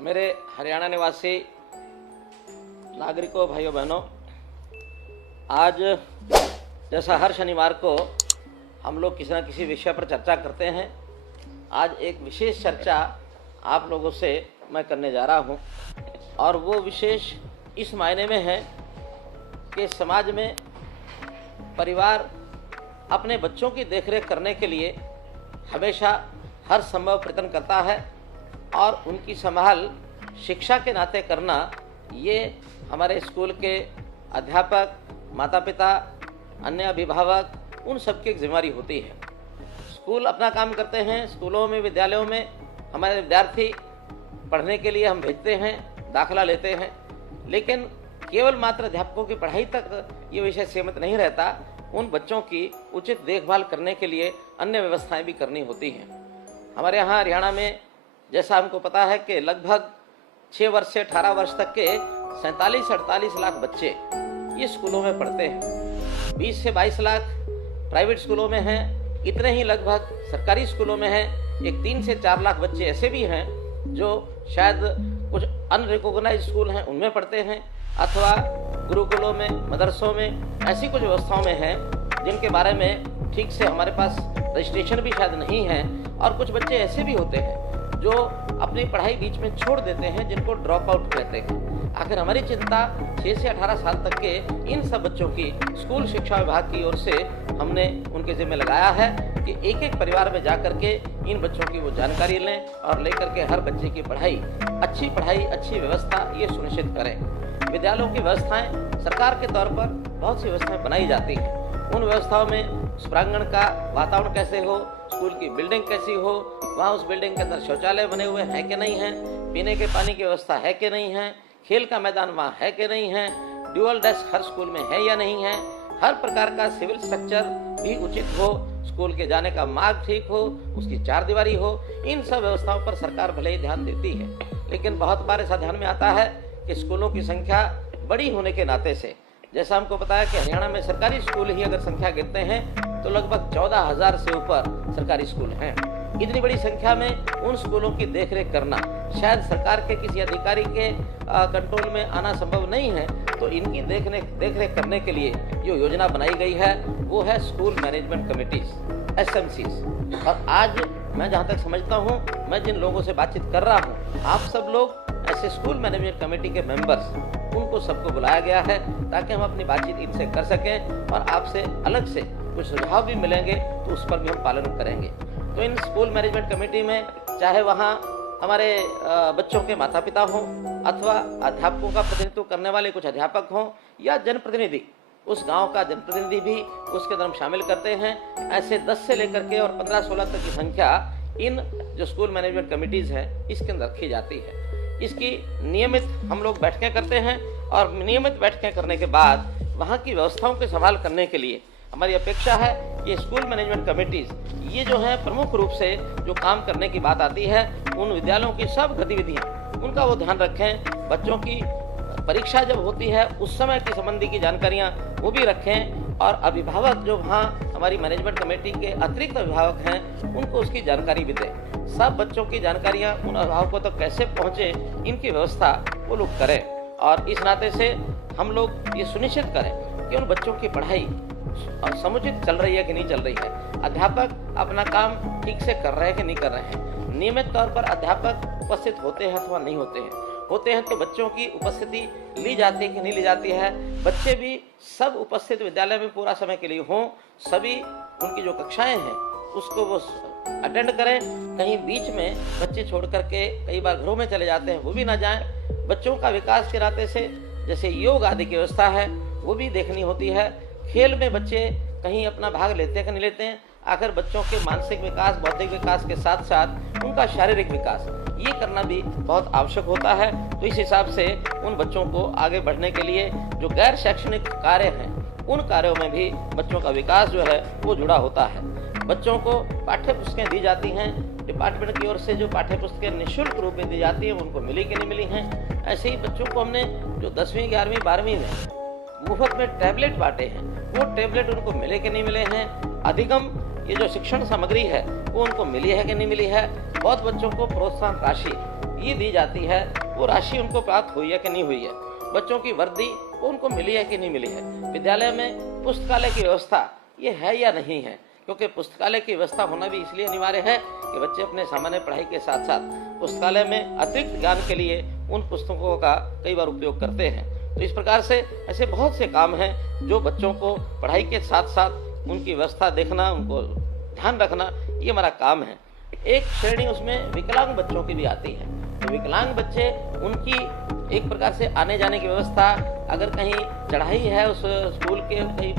मेरे हरियाणा निवासी नागरिकों, भाइयों बहनों, आज जैसा हर शनिवार को हम लोग किसी न किसी विषय पर चर्चा करते हैं, आज एक विशेष चर्चा आप लोगों से मैं करने जा रहा हूं। और वो विशेष इस मायने में है कि समाज में परिवार अपने बच्चों की देखरेख करने के लिए हमेशा हर संभव प्रयत्न करता है और उनकी संभाल शिक्षा के नाते करना ये हमारे स्कूल के अध्यापक, माता पिता, अन्य अभिभावक, उन सबकी एक जिम्मेदारी होती है। स्कूल अपना काम करते हैं, स्कूलों में, विद्यालयों में हमारे विद्यार्थी पढ़ने के लिए हम भेजते हैं, दाखिला लेते हैं, लेकिन केवल मात्र अध्यापकों की पढ़ाई तक ये विषय सीमित नहीं रहता। उन बच्चों की उचित देखभाल करने के लिए अन्य व्यवस्थाएं भी करनी होती हैं। हमारे यहाँ हरियाणा में जैसा हमको पता है कि लगभग 6 वर्ष से 18 वर्ष तक के 47-48 लाख बच्चे ये स्कूलों में पढ़ते हैं। 20 से 22 लाख प्राइवेट स्कूलों में हैं, इतने ही लगभग सरकारी स्कूलों में हैं। एक 3 से 4 लाख बच्चे ऐसे भी हैं जो शायद कुछ अनरिकॉग्नाइज्ड स्कूल हैं उनमें पढ़ते हैं, अथवा गुरुकुलों में, मदरसों में ऐसी कुछ व्यवस्थाओं में हैं जिनके बारे में ठीक से हमारे पास रजिस्ट्रेशन भी शायद नहीं है। और कुछ बच्चे ऐसे भी होते हैं जो अपनी पढ़ाई बीच में छोड़ देते हैं, जिनको ड्रॉप आउट कहते हैं। आखिर हमारी चिंता 6 से 18 साल तक के इन सब बच्चों की स्कूल शिक्षा विभाग की ओर से हमने उनके जिम्मे लगाया है कि एक एक परिवार में जाकर के इन बच्चों की वो जानकारी लें और लेकर के हर बच्चे की पढ़ाई, अच्छी व्यवस्था ये सुनिश्चित करें। विद्यालयों की व्यवस्थाएं सरकार के तौर पर बहुत सी व्यवस्थाएं बनाई जाती हैं। उन व्यवस्थाओं में प्रांगण का वातावरण कैसे हो, स्कूल की बिल्डिंग कैसी हो, वहाँ उस बिल्डिंग के अंदर शौचालय बने हुए हैं कि नहीं हैं, पीने के पानी की व्यवस्था है कि नहीं है, खेल का मैदान वहाँ है कि नहीं है, ड्यूअल डेस्क हर स्कूल में है या नहीं है, हर प्रकार का सिविल स्ट्रक्चर भी उचित हो, स्कूल के जाने का मार्ग ठीक हो, उसकी चारदीवारी हो। इन सब व्यवस्थाओं पर सरकार भले ही ध्यान देती है, लेकिन बहुत बार ऐसा ध्यान में आता है कि स्कूलों की संख्या बड़ी होने के नाते से, जैसा हमको बताया कि हरियाणा में सरकारी स्कूल ही अगर संख्या गिनते हैं तो लगभग 14,000 से ऊपर सरकारी स्कूल हैं। इतनी बड़ी संख्या में उन स्कूलों की देखरेख करना शायद सरकार के किसी अधिकारी के कंट्रोल में आना संभव नहीं है। तो इनकी देखरेख करने के लिए जो योजना बनाई गई है वो है स्कूल मैनेजमेंट कमेटीज, SMCs। और आज मैं जहाँ तक समझता हूँ, मैं जिन लोगों से बातचीत कर रहा हूँ, आप सब लोग ऐसे स्कूल मैनेजमेंट कमेटी के मेंबर्स, उनको सबको बुलाया गया है ताकि हम अपनी बातचीत इनसे कर सकें और आपसे अलग से कुछ सुझाव भी मिलेंगे तो उस पर भी हम पालन करेंगे। तो इन स्कूल मैनेजमेंट कमेटी में चाहे वहाँ हमारे बच्चों के माता पिता हों, अथवा अध्यापकों का प्रतिनिधित्व करने वाले कुछ अध्यापक हों, या जनप्रतिनिधि, उस गांव का जनप्रतिनिधि भी उसके अंदर हम शामिल करते हैं। ऐसे 10 से लेकर के और 15-16 तक की संख्या इन जो स्कूल मैनेजमेंट कमेटीज़ हैं इसके अंदर रखी जाती है। इसकी नियमित हम लोग बैठकें करते हैं और नियमित बैठकें करने के बाद वहाँ की व्यवस्थाओं की संभाल करने के लिए हमारी अपेक्षा है ये स्कूल मैनेजमेंट कमेटीज़ ये जो है प्रमुख रूप से जो काम करने की बात आती है, उन विद्यालयों की सब गतिविधियाँ उनका वो ध्यान रखें। बच्चों की परीक्षा जब होती है उस समय के संबंधी की जानकारियाँ वो भी रखें, और अभिभावक जो वहाँ हमारी मैनेजमेंट कमेटी के अतिरिक्त अभिभावक हैं उनको उसकी जानकारी भी दें। सब बच्चों की जानकारियाँ उन अभिभावकों तक कैसे पहुँचे, इनकी व्यवस्था वो लोग करें। और इस नाते से हम लोग ये सुनिश्चित करें कि उन बच्चों की पढ़ाई समुचित चल रही है कि नहीं चल रही है, अध्यापक अपना काम ठीक से कर रहे हैं कि नहीं कर रहे हैं, नियमित तौर पर अध्यापक उपस्थित होते हैं अथवा नहीं होते हैं। होते हैं तो बच्चों की उपस्थिति ली जाती है कि नहीं ली जाती है, बच्चे भी सब उपस्थित विद्यालय में पूरा समय के लिए हों, सभी उनकी जो कक्षाएं हैं उसको वो अटेंड करें। कहीं बीच में बच्चे छोड़ करके कई बार घरों में चले जाते हैं, वो भी ना जाएं। बच्चों का विकास के नाते से जैसे योग आदि की व्यवस्था है वो भी देखनी होती है। खेल में बच्चे कहीं अपना भाग लेते हैं कि नहीं लेते हैं। आखिर बच्चों के मानसिक विकास, बौद्धिक विकास के साथ साथ उनका शारीरिक विकास ये करना भी बहुत आवश्यक होता है। तो इस हिसाब से उन बच्चों को आगे बढ़ने के लिए जो गैर शैक्षणिक कार्य हैं उन कार्यों में भी बच्चों का विकास जो है वो जुड़ा होता है। बच्चों को पाठ्य पुस्तकें दी जाती हैं, डिपार्टमेंट की ओर से जो पाठ्य पुस्तकें निःशुल्क रूप में दी जाती हैं उनको मिली कि नहीं मिली हैं। ऐसे ही बच्चों को हमने जो 10वीं, 11वीं, 12वीं में मुफ्त में टैबलेट बांटे हैं, वो टैबलेट उनको मिले कि नहीं मिले हैं। अधिगम ये जो शिक्षण सामग्री है वो उनको मिली है कि नहीं मिली है। बहुत बच्चों को प्रोत्साहन राशि ये दी जाती है, वो राशि उनको प्राप्त हुई है कि नहीं हुई है। बच्चों की वर्दी वो उनको मिली है कि नहीं मिली है। विद्यालय में पुस्तकालय की व्यवस्था ये है या नहीं है, क्योंकि पुस्तकालय की व्यवस्था होना भी इसलिए अनिवार्य है कि बच्चे अपने सामान्य पढ़ाई के साथ साथ पुस्तकालय में अतिरिक्त ज्ञान के लिए उन पुस्तकों का कई बार उपयोग करते हैं। तो इस प्रकार से ऐसे बहुत से काम हैं जो बच्चों को पढ़ाई के साथ साथ उनकी व्यवस्था देखना, उनको ध्यान रखना, ये हमारा काम है। एक श्रेणी उसमें विकलांग बच्चों की भी आती है। तो विकलांग बच्चे, उनकी एक प्रकार से आने जाने की व्यवस्था, अगर कहीं चढ़ाई है उस स्कूल के कहीं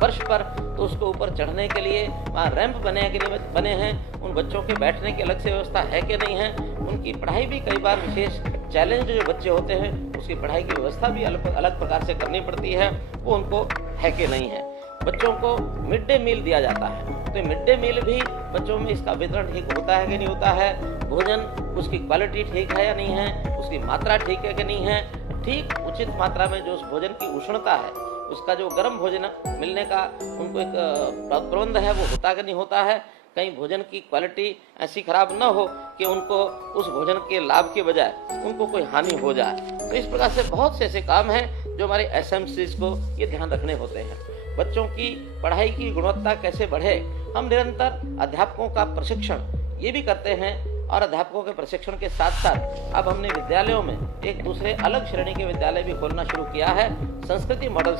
फर्श पर, तो उसको ऊपर चढ़ने के लिए वहाँ रैंप बने हैं कि नहीं बने हैं, उन बच्चों के बैठने की अलग से व्यवस्था है कि नहीं है। उनकी पढ़ाई भी कई बार विशेष चैलेंज जो बच्चे होते हैं उसकी पढ़ाई की व्यवस्था भी अलग प्रकार से करनी पड़ती है, वो उनको है कि नहीं है। बच्चों को मिड डे मील दिया जाता है, तो मिड डे मील भी बच्चों में इसका वितरण ठीक होता है कि नहीं होता है। भोजन उसकी क्वालिटी ठीक है या नहीं है, उसकी मात्रा ठीक है कि नहीं है। ठीक उचित मात्रा में जो उस भोजन की उष्णता है, उसका जो गर्म भोजन मिलने का उनको एक प्रबंध है, वो होता कि नहीं होता है। कहीं भोजन की क्वालिटी ऐसी खराब ना हो कि उनको उस भोजन के लाभ के बजाय उनको कोई हानि हो जाए। तो इस प्रकार से बहुत से ऐसे काम हैं जो हमारे एसएमसीज को ये ध्यान रखने होते हैं। बच्चों की पढ़ाई की गुणवत्ता कैसे बढ़े, हम निरंतर अध्यापकों का प्रशिक्षण ये भी करते हैं, और अध्यापकों के प्रशिक्षण के साथ साथ अब हमने विद्यालयों में एक दूसरे अलग श्रेणी के विद्यालय भी खोलना शुरू किया है। संस्कृति model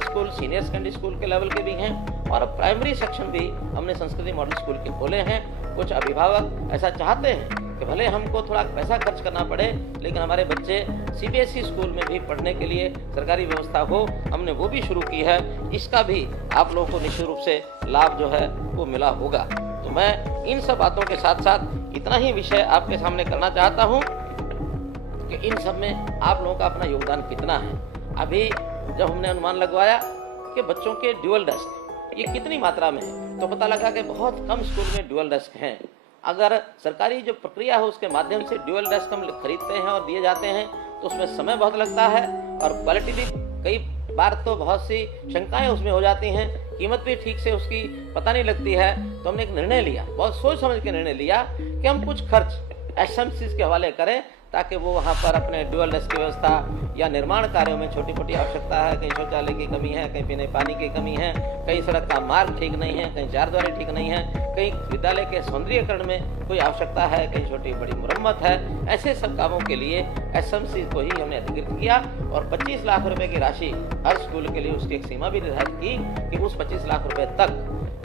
school senior secondary school के लेवल के भी हैं, और प्राइमरी सेक्शन भी हमने संस्कृति मॉडल स्कूल के खोले हैं। कुछ अभिभावक ऐसा चाहते हैं कि भले हमको थोड़ा पैसा खर्च करना पड़े, लेकिन हमारे बच्चे सीबीएसई स्कूल में भी पढ़ने के लिए सरकारी व्यवस्था हो, हमने वो भी शुरू की है। इसका भी आप लोगों को निश्चित रूप से लाभ जो है वो मिला होगा। तो मैं इन सब बातों के साथ साथ इतना ही विषय आपके सामने करना चाहता हूं कि इन सब में आप लोगों का अपना योगदान कितना है। अभी जब हमने अनुमान लगवाया कि बच्चों के ड्यूअल डेस्क ये कितनी मात्रा में है, तो पता लगा कि बहुत कम स्कूल में ड्यूअल डेस्क हैं। अगर सरकारी जो प्रक्रिया है उसके माध्यम से ड्यूअल डेस्क हम खरीदते हैं और दिए जाते हैं, तो उसमें समय बहुत लगता है, और क्वालिटी भी कई बार तो बहुत सी शंकाएं उसमें हो जाती हैं, कीमत भी ठीक से उसकी पता नहीं लगती है। तो हमने एक निर्णय लिया, बहुत सोच समझ के निर्णय लिया कि हम कुछ खर्च एसएमसीज के हवाले करें, ताकि वो वहाँ पर अपने ड्यूअल डेस्क की व्यवस्था या निर्माण कार्यों में छोटी मोटी आवश्यकता है, कहीं शौचालय की कमी है, कहीं पीने पानी की कमी है, कहीं सड़क का मार्ग ठीक नहीं है, कहीं चारद्वारी ठीक नहीं है, कहीं विद्यालय के सौंदर्यीकरण में कोई आवश्यकता है, कहीं छोटी बड़ी मुरम्मत है, ऐसे सब कामों के लिए एसएमसी को ही हमने अधिकृत किया, और 25 लाख रुपए की राशि हर स्कूल के लिए उसकी एक सीमा भी निर्धारित की कि उस 25 लाख रुपए तक,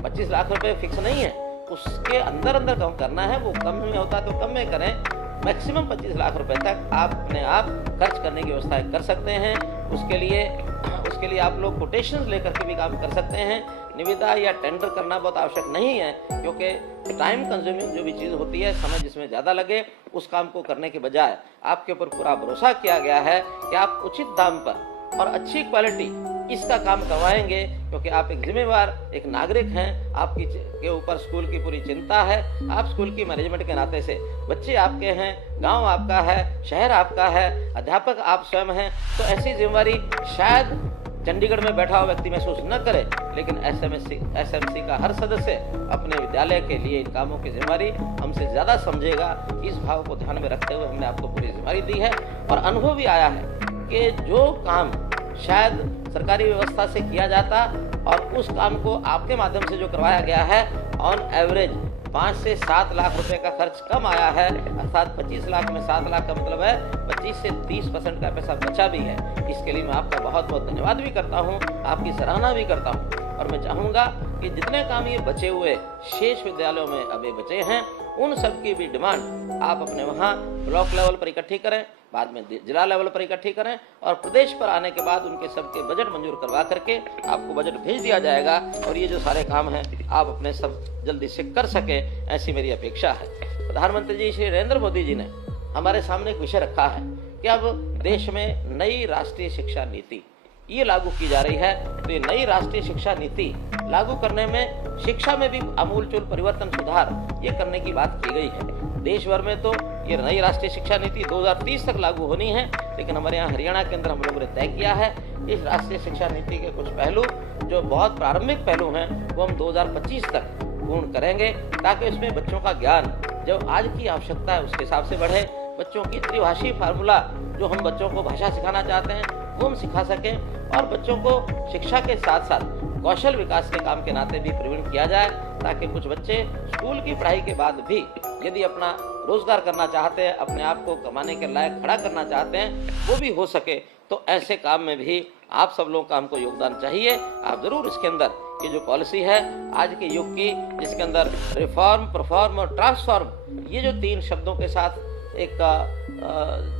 25 लाख रुपए फिक्स नहीं है, उसके अंदर अंदर कम करना है। वो कम में होता तो कम में करें, मैक्सिमम 25 लाख रुपए तक आप अपने आप खर्च करने की व्यवस्था कर सकते हैं। उसके लिए आप लोग कोटेशंस लेकर के भी काम कर सकते हैं। निविदा या टेंडर करना बहुत आवश्यक नहीं है, क्योंकि टाइम कंज्यूमिंग जो भी चीज़ होती है, समय जिसमें ज़्यादा लगे, उस काम को करने के बजाय आपके ऊपर पूरा भरोसा किया गया है कि आप उचित दाम पर और अच्छी क्वालिटी इसका काम करवाएंगे, क्योंकि आप एक जिम्मेवार एक नागरिक हैं। आपकी के ऊपर स्कूल की पूरी चिंता है। आप स्कूल की मैनेजमेंट के नाते से, बच्चे आपके हैं, गांव आपका है, शहर आपका है, अध्यापक आप स्वयं हैं, तो ऐसी जिम्मेवारी शायद चंडीगढ़ में बैठा हुआ व्यक्ति महसूस न करे, लेकिन एसएमसी का हर सदस्य अपने विद्यालय के लिए इन कामों की जिम्मेवारी हमसे ज़्यादा समझेगा। इस भाव को ध्यान में रखते हुए हमने आपको पूरी जिम्मेवारी दी है, और अनुभव भी आया है कि जो काम शायद सरकारी व्यवस्था से किया जाता, और उस काम को आपके माध्यम से जो करवाया गया है, ऑन एवरेज 5 से 7 लाख रुपए का खर्च कम आया है। अर्थात 25 लाख में 7 लाख का मतलब है 25 से 30% का पैसा बचा भी है। इसके लिए मैं आपका बहुत बहुत धन्यवाद भी करता हूँ, आपकी सराहना भी करता हूँ, और मैं चाहूँगा कि जितने काम ये बचे हुए शेष विद्यालयों में अभी बचे हैं, उन सब की भी डिमांड आप अपने वहाँ ब्लॉक लेवल पर इकट्ठी करें, बाद में जिला लेवल पर इकट्ठी करें, और प्रदेश पर आने के बाद उनके सबके बजट मंजूर करवा करके आपको बजट भेज दिया जाएगा, और ये जो सारे काम हैं आप अपने सब जल्दी से कर सके, ऐसी मेरी अपेक्षा है। प्रधानमंत्री जी श्री नरेंद्र मोदी जी ने हमारे सामने एक विषय रखा है कि अब देश में नई राष्ट्रीय शिक्षा नीति ये लागू की जा रही है। तो ये नई राष्ट्रीय शिक्षा नीति लागू करने में शिक्षा में भी आमूलचूल परिवर्तन, सुधार ये करने की बात की गई है। देश भर में तो ये नई राष्ट्रीय शिक्षा नीति 2030 तक लागू होनी है, लेकिन हमारे यहाँ हरियाणा के अंदर हम लोगों ने तय किया है इस राष्ट्रीय शिक्षा नीति के कुछ पहलू जो बहुत प्रारंभिक पहलू हैं वो हम 2025 तक पूर्ण करेंगे, ताकि उसमें बच्चों का ज्ञान जो आज की आवश्यकता है उसके हिसाब से बढ़े। बच्चों की त्रिभाषी फार्मूला जो हम बच्चों को भाषा सिखाना चाहते हैं वो हम सिखा सकें, और बच्चों को शिक्षा के साथ साथ कौशल विकास के काम के नाते भी प्रवीण किया जाए, ताकि कुछ बच्चे स्कूल की पढ़ाई के बाद भी यदि अपना रोजगार करना चाहते हैं, अपने आप को कमाने के लायक खड़ा करना चाहते हैं, वो भी हो सके। तो ऐसे काम में भी आप सब लोगों का हमको योगदान चाहिए। आप जरूर इसके अंदर ये जो पॉलिसी है आज के युग की, जिसके अंदर रिफॉर्म, परफॉर्म और ट्रांसफॉर्म, ये जो 3 शब्दों के साथ एक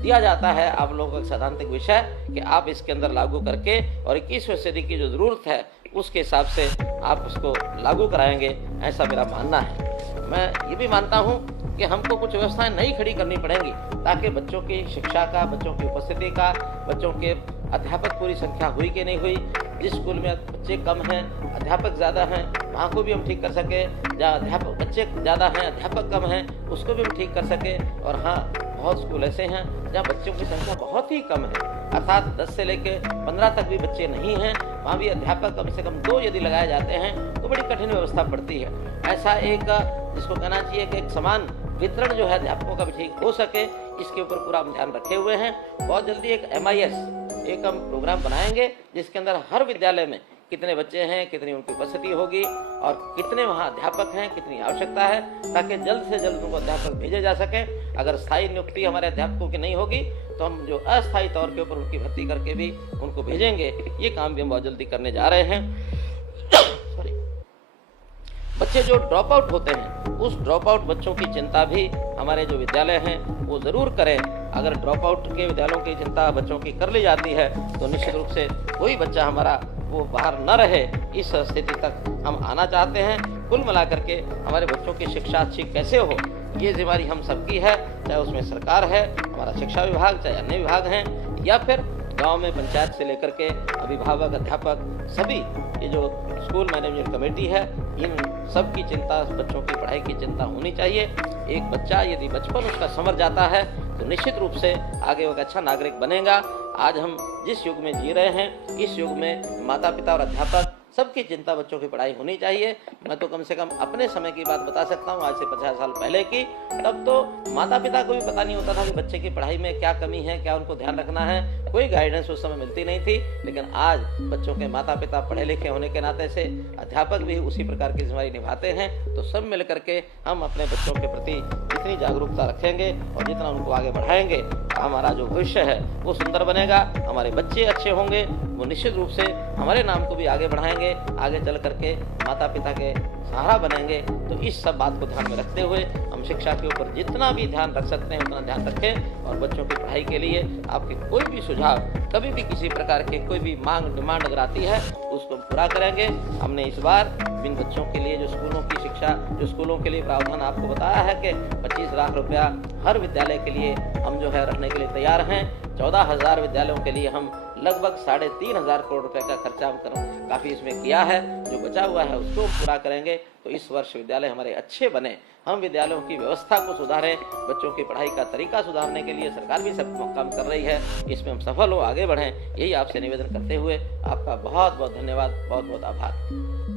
दिया जाता है आप लोगों का सैद्धांतिक विषय, कि आप इसके अंदर लागू करके और 21वीं सदी की जो ज़रूरत है उसके हिसाब से आप उसको लागू कराएंगे, ऐसा मेरा मानना है। मैं ये भी मानता हूँ कि हमको कुछ व्यवस्थाएं नई खड़ी करनी पड़ेंगी, ताकि बच्चों की शिक्षा का, बच्चों की उपस्थिति का, बच्चों के अध्यापक पूरी संख्या हुई कि नहीं हुई, जिस स्कूल में बच्चे कम हैं अध्यापक ज़्यादा हैं वहाँ को भी हम ठीक कर सके, जहाँ अध्यापक बच्चे ज़्यादा हैं अध्यापक कम हैं उसको भी हम ठीक कर सके। और हाँ, बहुत स्कूल ऐसे हैं जहाँ बच्चों की संख्या बहुत ही कम है, अर्थात 10 से लेकर 15 तक भी बच्चे नहीं हैं, वहाँ भी अध्यापक कम से कम 2 यदि लगाए जाते हैं तो बड़ी कठिन व्यवस्था पड़ती है। ऐसा एक जिसको कहना चाहिए कि एक समान वितरण जो है अध्यापकों का भी ठीक हो सके, इसके ऊपर पूरा हम ध्यान रखे हुए हैं। बहुत जल्दी एक MIS एक हम प्रोग्राम बनाएंगे, जिसके अंदर हर विद्यालय में कितने बच्चे हैं, कितनी उनकी उपस्थिति होगी और कितने वहाँ अध्यापक हैं, कितनी आवश्यकता है, ताकि जल्द से जल्द उनको अध्यापक भेजे जा सके। अगर स्थायी नियुक्ति हमारे अध्यापकों की नहीं होगी तो हम जो अस्थायी तौर के ऊपर उनकी भर्ती करके भी उनको भेजेंगे। ये काम भी हम बहुत जल्दी करने जा रहे हैं। बच्चे जो ड्रॉप आउट होते हैं, उस ड्रॉप आउट बच्चों की चिंता भी हमारे जो विद्यालय हैं वो ज़रूर करें। अगर ड्रॉप आउट के विद्यालयों की चिंता बच्चों की कर ली जाती है तो निश्चित रूप से कोई बच्चा हमारा वो बाहर न रहे, इस स्थिति तक हम आना चाहते हैं। कुल मिलाकर के हमारे बच्चों की शिक्षा अच्छी कैसे हो, ये जिम्मेदारी हम सबकी है, चाहे उसमें सरकार है, हमारा शिक्षा विभाग, चाहे अन्य विभाग हैं, या फिर गांव में पंचायत से लेकर के अभिभावक, अध्यापक, सभी ये जो स्कूल मैनेजमेंट कमेटी है, इन सब की चिंता, बच्चों की पढ़ाई की चिंता होनी चाहिए। एक बच्चा यदि बचपन उसका संवर जाता है तो निश्चित रूप से आगे वो एक अच्छा नागरिक बनेगा। आज हम जिस युग में जी रहे हैं, इस युग में माता पिता और अध्यापक सबकी चिंता बच्चों की पढ़ाई होनी चाहिए। मैं तो कम से कम अपने समय की बात बता सकता हूँ, आज से 50 साल पहले की। तब तो माता पिता को भी पता नहीं होता था कि बच्चे की पढ़ाई में क्या कमी है, क्या उनको ध्यान रखना है, कोई गाइडेंस उस समय मिलती नहीं थी। लेकिन आज बच्चों के माता पिता पढ़े लिखे होने के नाते से अध्यापक भी उसी प्रकार की जिम्मेदारी निभाते हैं। तो सब मिल करके हम अपने बच्चों के प्रति जितनी जागरूकता रखेंगे और जितना उनको आगे बढ़ाएंगे, हमारा जो भविष्य है वो सुंदर बनेगा, हमारे बच्चे अच्छे होंगे, वो निश्चित रूप से हमारे नाम को भी आगे बढ़ाएंगे, आगे चल करके माता पिता के सहारा बनेंगे। तो इस सब बात को ध्यान में रखते हुए हम शिक्षा के ऊपर जितना भी ध्यान रख सकते हैं उतना ध्यान रखें, और बच्चों की पढ़ाई के लिए आपके कोई भी सुझाव, कभी भी किसी प्रकार के कोई भी मांग, डिमांड अगर आती है तो उसको पूरा करेंगे। हमने इस बार इन बच्चों के लिए जो स्कूलों की शिक्षा, जो स्कूलों के लिए प्रावधान आपको बताया है कि 25 लाख रुपया हर विद्यालय के लिए हम जो है रखने के लिए तैयार हैं। 14,000 विद्यालयों के लिए हम लगभग 3,500 करोड़ रुपए का खर्चा हम काफ़ी इसमें किया है। जो बचा हुआ है उसको पूरा करेंगे तो इस वर्ष विद्यालय हमारे अच्छे बने, हम विद्यालयों की व्यवस्था को सुधारें, बच्चों की पढ़ाई का तरीका सुधारने के लिए सरकार भी सब काम कर रही है, इसमें हम सफल हो, आगे बढ़ें, यही आपसे निवेदन करते हुए आपका बहुत बहुत धन्यवाद, बहुत बहुत आभार।